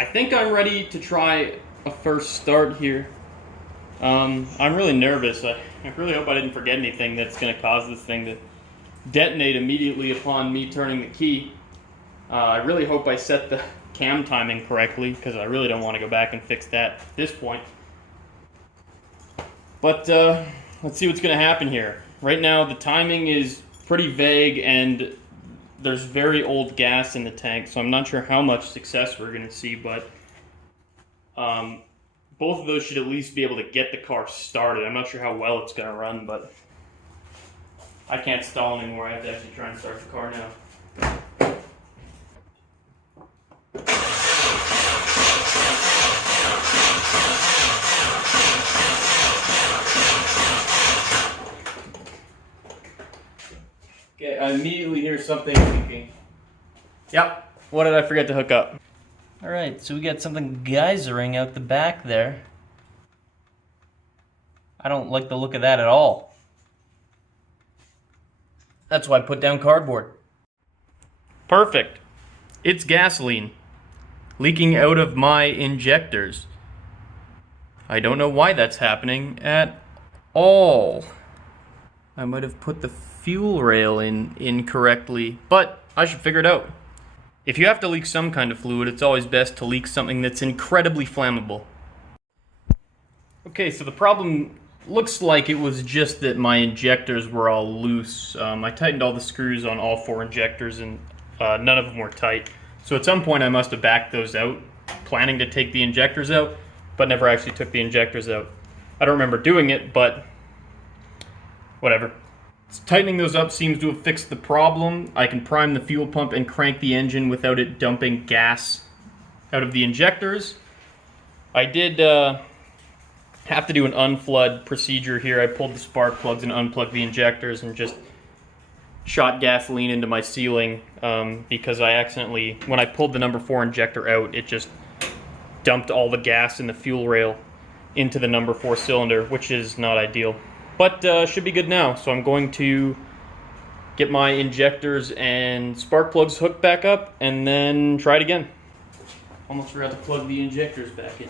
I think I'm ready to try a first start here. I'm really nervous. I really hope I didn't forget anything that's going to cause this thing to detonate immediately upon me turning the key. I really hope I set the cam timing correctly, because I really don't want to go back and fix that at this point. But let's see what's going to happen here. Right now the timing is pretty vague and there's very old gas in the tank, so I'm not sure how much success we're going to see, but both of those should at least be able to get the car started. I'm not sure how well it's going to run, but I can't stall anymore. I have to actually try and start the car now. Okay, I immediately hear something leaking. Yep, what did I forget to hook up? Alright, so we got something geysering out the back there. I don't like the look of that at all. That's why I put down cardboard. Perfect. It's gasoline leaking out of my injectors. I don't know why that's happening at all. I might have put the fuel rail in incorrectly, but I should figure it out. If you have to leak some kind of fluid, it's always best to leak something that's incredibly flammable. Okay, so the problem looks like it was just that my injectors were all loose. I tightened all the screws on all 4 injectors and none of them were tight. So at some point I must have backed those out, planning to take the injectors out, but never actually took the injectors out. I don't remember doing it, but whatever. Tightening those up seems to have fixed the problem. I can prime the fuel pump and crank the engine without it dumping gas out of the injectors. I did have to do an unflood procedure here. I pulled the spark plugs and unplugged the injectors and just shot gasoline into my ceiling because I accidentally, when I pulled the number 4 injector out, it just dumped all the gas in the fuel rail into the number 4 cylinder, which is not ideal. But should be good now, so I'm going to get my injectors and spark plugs hooked back up and then try it again. Almost forgot to plug the injectors back in.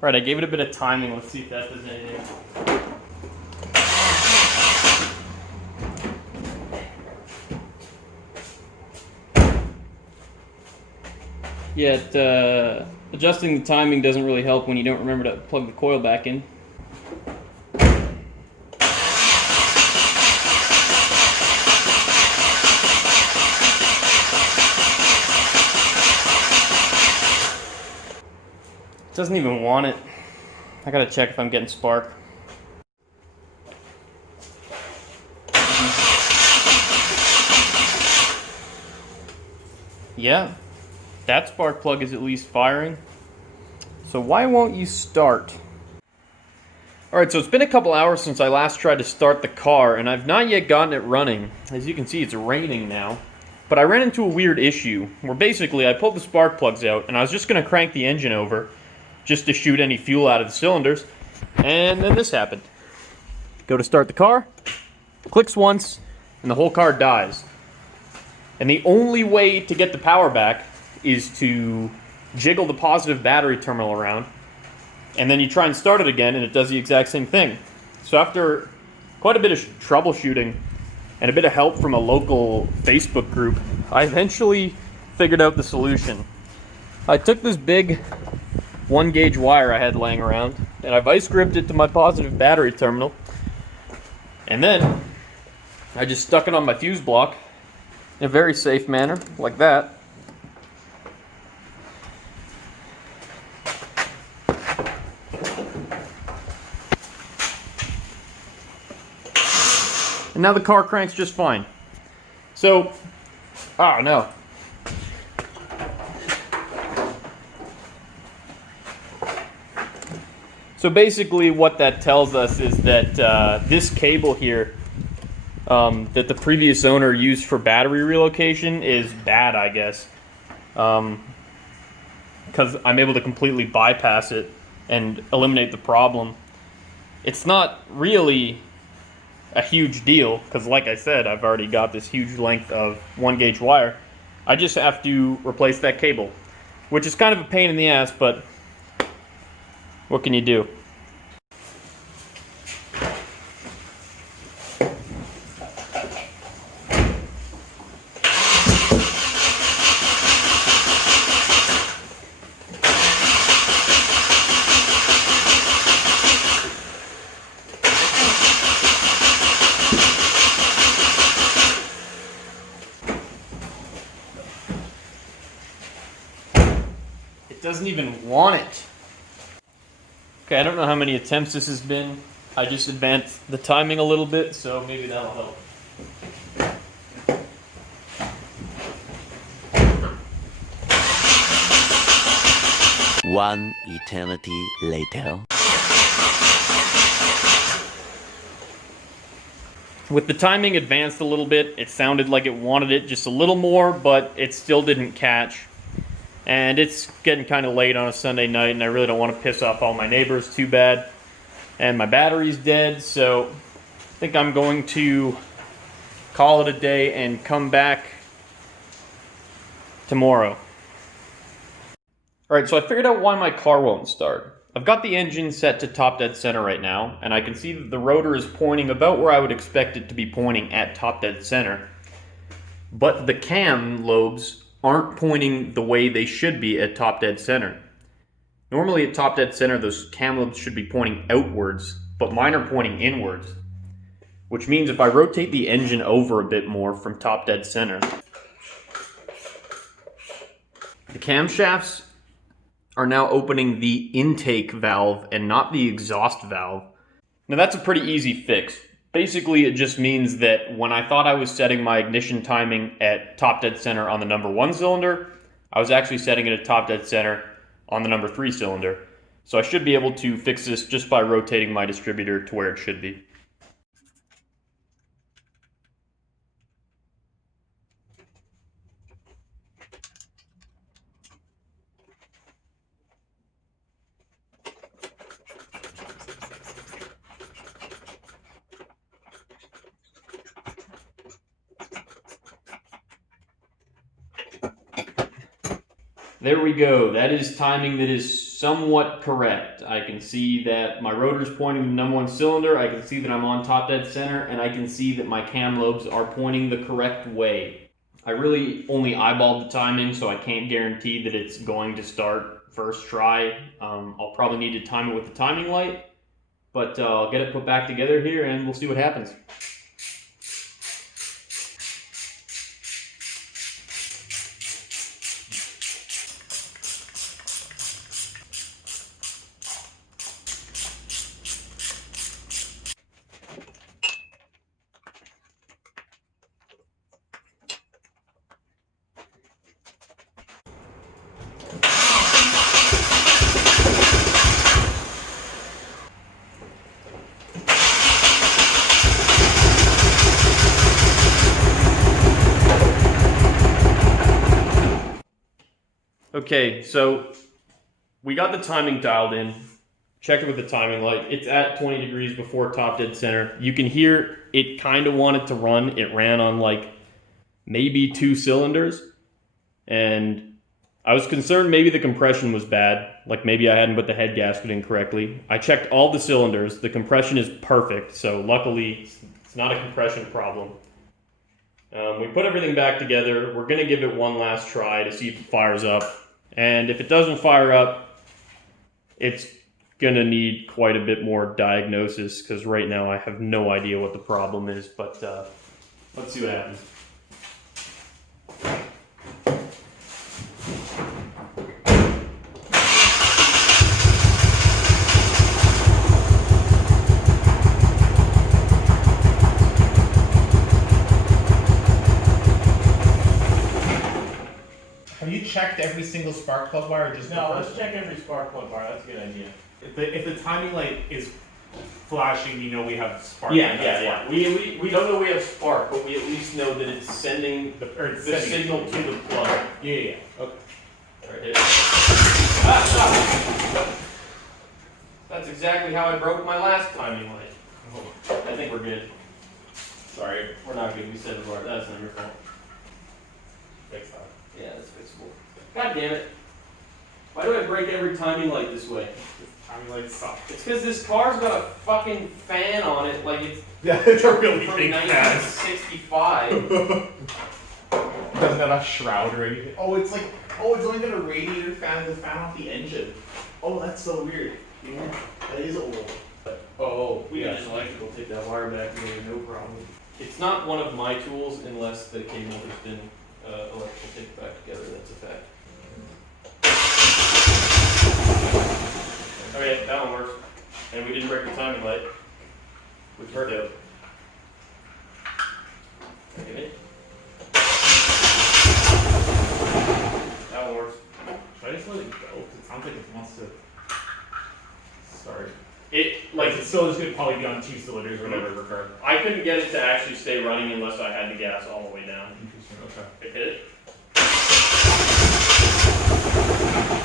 Right, I gave it a bit of timing. Let's see if that does anything. Yeah, adjusting the timing doesn't really help when you don't remember to plug the coil back in. It doesn't even want it. I gotta check if I'm getting spark. Yeah, that spark plug is at least firing. So why won't you start? Alright, so it's been a couple hours since I last tried to start the car, and I've not yet gotten it running. As you can see, it's raining now. But I ran into a weird issue, where basically I pulled the spark plugs out, and I was just gonna crank the engine over, just to shoot any fuel out of the cylinders, and then this happened. Go to start the car, clicks once, and the whole car dies. And the only way to get the power back is to jiggle the positive battery terminal around, and then you try and start it again, and it does the exact same thing. So after quite a bit of troubleshooting and a bit of help from a local Facebook group, I eventually figured out the solution. I took this big 1-gauge wire I had laying around, and I vice gripped it to my positive battery terminal, and then I just stuck it on my fuse block in a very safe manner, like that. And now the car cranks just fine. So, oh no. So basically what that tells us is that this cable here that the previous owner used for battery relocation is bad, I guess. Because I'm able to completely bypass it and eliminate the problem. It's not really a huge deal, because like I said, I've already got this huge length of 1-gauge wire. I just have to replace that cable, which is kind of a pain in the ass, but what can you do? It doesn't even want it. Okay, I don't know how many attempts this has been. I just advanced the timing a little bit, so maybe that'll help. One eternity later. With the timing advanced a little bit, it sounded like it wanted it just a little more, but it still didn't catch. And it's getting kind of late on a Sunday night, and I really don't want to piss off all my neighbors too bad. And my battery's dead, so I think I'm going to call it a day and come back tomorrow. Alright, so I figured out why my car won't start. I've got the engine set to top dead center right now, and I can see that the rotor is pointing about where I would expect it to be pointing at top dead center. But the cam lobes aren't pointing the way they should be at top dead center. Normally at top dead center, those cam lobes should be pointing outwards, but mine are pointing inwards. Which means if I rotate the engine over a bit more from top dead center, the camshafts are now opening the intake valve and not the exhaust valve. Now that's a pretty easy fix. Basically, it just means that when I thought I was setting my ignition timing at top dead center on the number 1 cylinder, I was actually setting it at top dead center on the number 3 cylinder. So I should be able to fix this just by rotating my distributor to where it should be. There we go. That is timing that is somewhat correct. I can see that my rotor is pointing to the number 1 cylinder. I can see that I'm on top dead center, and I can see that my cam lobes are pointing the correct way. I really only eyeballed the timing, so I can't guarantee that it's going to start first try. I'll probably need to time it with the timing light, but I'll get it put back together here, and we'll see what happens. Okay, so we got the timing dialed in. Checked it with the timing light. It's at 20 degrees before top dead center. You can hear it kind of wanted to run. It ran on like maybe 2 cylinders. And I was concerned maybe the compression was bad. Like maybe I hadn't put the head gasket in correctly. I checked all the cylinders. The compression is perfect. So luckily it's not a compression problem. We put everything back together. We're going to give it one last try to see if it fires up. And if it doesn't fire up, it's going to need quite a bit more diagnosis, because right now I have no idea what the problem is. But let's see what happens. Have you checked every single spark plug wire or just No, let's check every spark plug wire. That's a good idea. if the timing light is flashing, we know we have spark. Yeah. We don't know we have spark, but we at least know that it's sending the signal to the plug. Yeah. Okay. Alright, hit it. That's exactly how I broke my last timing light. I think we're good. Sorry. We're not good. We said it right. That's not your fault. Fix that. Yeah, that's fixable. God damn it. Why do I break every timing light this way? Timing lights suck. It's because this car's got a fucking fan on it, like it's Yeah, it's a really from big fan. 1965. Doesn't have a shroud or anything. Oh, it's only got a radiator fan, the fan off the engine. Oh, that's so weird. Yeah, that is old. Oh, we got an electrical. Take that wire back together, no problem. It's not one of my tools unless the cable has been electrical taken back together. That's a fact. Okay, that one works. And we didn't break the timing light. Which is dope. Give it. That one works. Should I just let it go? It sounds like it wants to start. It's still just gonna probably be on 2 cylinders or whatever regard. I couldn't get it to actually stay running unless I had the gas all the way down. Interesting, okay. It hit it.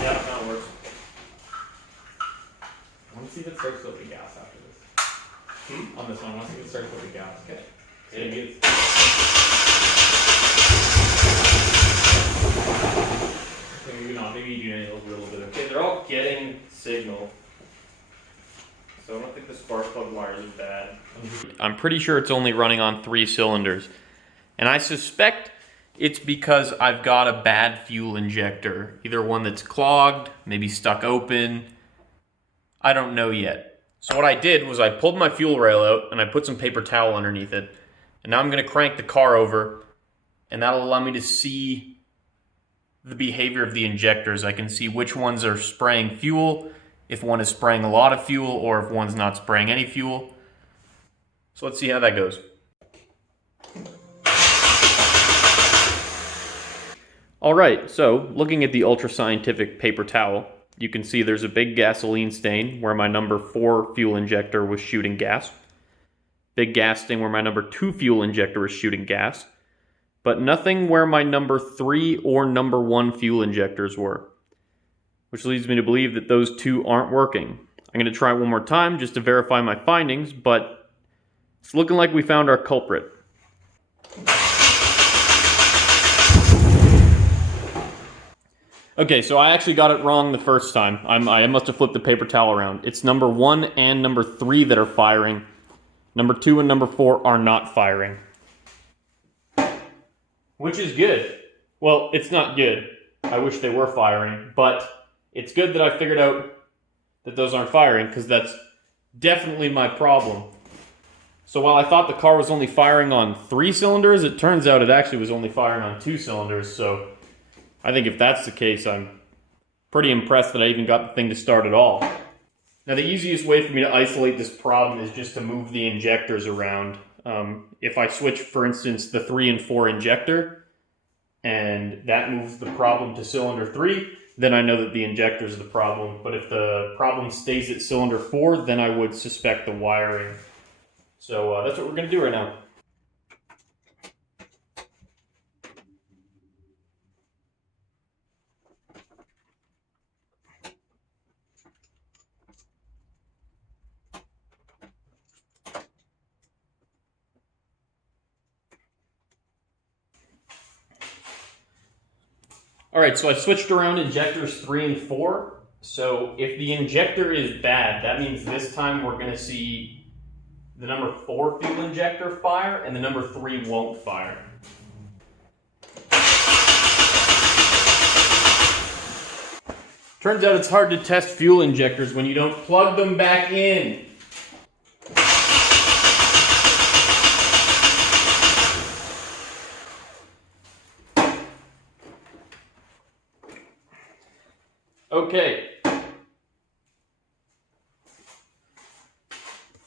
Yeah, that one works. I want to see if it starts with the gas after this. On this one, I want to see if it starts with the gas. Okay. So maybe it's... Maybe not. Maybe you do need a little bit of... Okay, they're all getting signal. So I don't think the spark plug wires are bad. I'm pretty sure it's only running on 3 cylinders. And I suspect it's because I've got a bad fuel injector. Either one that's clogged, maybe stuck open. I don't know yet. So what I did was I pulled my fuel rail out and I put some paper towel underneath it. And now I'm going to crank the car over and that'll allow me to see the behavior of the injectors. I can see which ones are spraying fuel, if one is spraying a lot of fuel, or if one's not spraying any fuel. So let's see how that goes. Alright, so looking at the ultra scientific paper towel, you can see there's a big gasoline stain where my number 4 fuel injector was shooting gas. Big gas stain where my number 2 fuel injector was shooting gas. But nothing where my number 3 or number 1 fuel injectors were. Which leads me to believe that those 2 aren't working. I'm going to try one more time just to verify my findings, but it's looking like we found our culprit. Okay, so I actually got it wrong the first time. I must have flipped the paper towel around. It's number 1 and number 3 that are firing. Number 2 and number 4 are not firing. Which is good. Well, it's not good. I wish they were firing, but it's good that I figured out that those aren't firing, because that's definitely my problem. So while I thought the car was only firing on 3 cylinders, it turns out it actually was only firing on 2 cylinders, so I think if that's the case, I'm pretty impressed that I even got the thing to start at all. Now the easiest way for me to isolate this problem is just to move the injectors around. If I switch, for instance, the 3 and 4 injector, and that moves the problem to cylinder 3, then I know that the injector is the problem. But if the problem stays at cylinder 4, then I would suspect the wiring. So that's what we're going to do right now. Alright, so I switched around injectors 3 and 4. So if the injector is bad, that means this time we're going to see the number 4 fuel injector fire and the number 3 won't fire. Turns out it's hard to test fuel injectors when you don't plug them back in. Okay.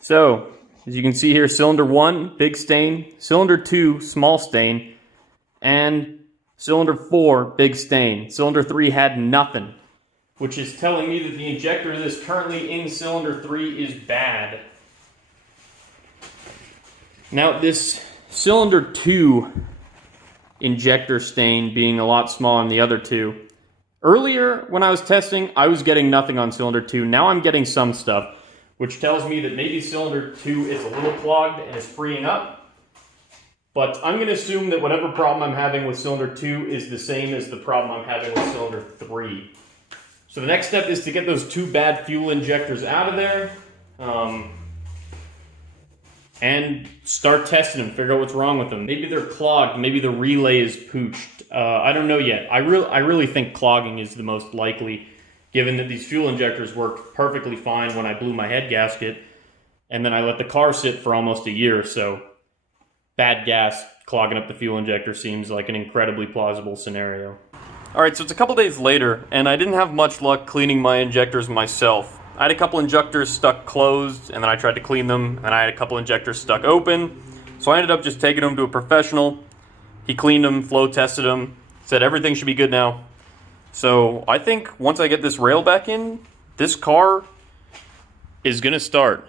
So, as you can see here, cylinder 1, big stain, cylinder 2, small stain, and cylinder 4, big stain. Cylinder 3 had nothing. which is telling me that the injector that is currently in cylinder 3 is bad. Now, this cylinder 2 injector stain being a lot smaller than the other two. Earlier, when I was testing, I was getting nothing on cylinder 2. Now I'm getting some stuff, which tells me that maybe cylinder 2 is a little clogged and is freeing up. But I'm going to assume that whatever problem I'm having with cylinder 2 is the same as the problem I'm having with cylinder 3. So the next step is to get those two bad fuel injectors out of there and start testing them, figure out what's wrong with them. Maybe they're clogged, maybe the relay is pooched. I don't know yet. I really think clogging is the most likely, given that these fuel injectors worked perfectly fine when I blew my head gasket, and then I let the car sit for almost a year, so bad gas clogging up the fuel injector seems like an incredibly plausible scenario. Alright, so it's a couple days later, and I didn't have much luck cleaning my injectors myself. I had a couple injectors stuck closed, and then I tried to clean them, and I had a couple injectors stuck open, so I ended up just taking them to a professional. He cleaned them, flow tested them, said everything should be good now. So I think once I get this rail back in, this car is gonna start.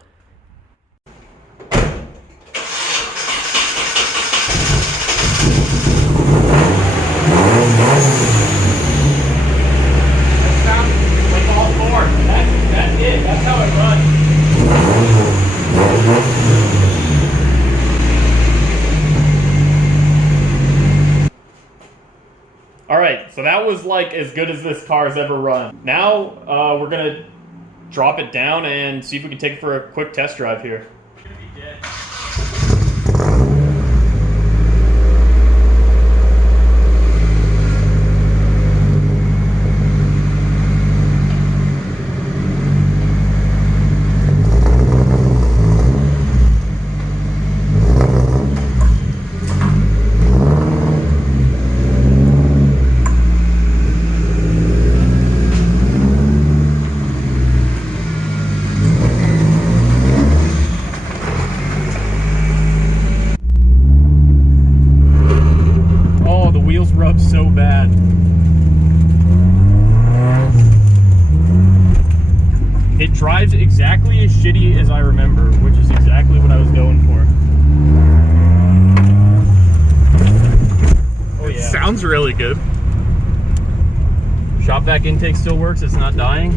Alright, so that was like as good as this car's ever run. Now, we're gonna drop it down and see if we can take it for a quick test drive here. You're gonna be dead. Rub so bad. It drives exactly as shitty as I remember, which is exactly what I was going for. Oh yeah. It sounds really good. Shop vac intake still works, it's not dying.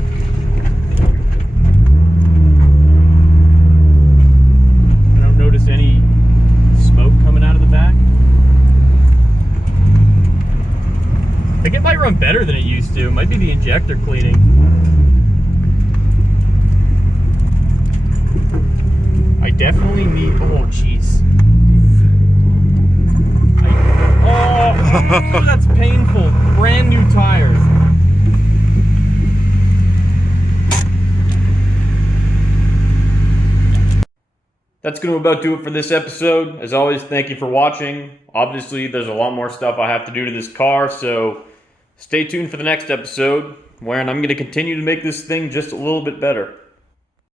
I don't notice any smoke coming out of the back. I think it might run better than it used to. It might be the injector cleaning. I definitely need... Oh, jeez. Oh, that's painful. Brand new tires. That's going to about do it for this episode. As always, thank you for watching. Obviously, there's a lot more stuff I have to do to this car, so stay tuned for the next episode, wherein I'm going to continue to make this thing just a little bit better.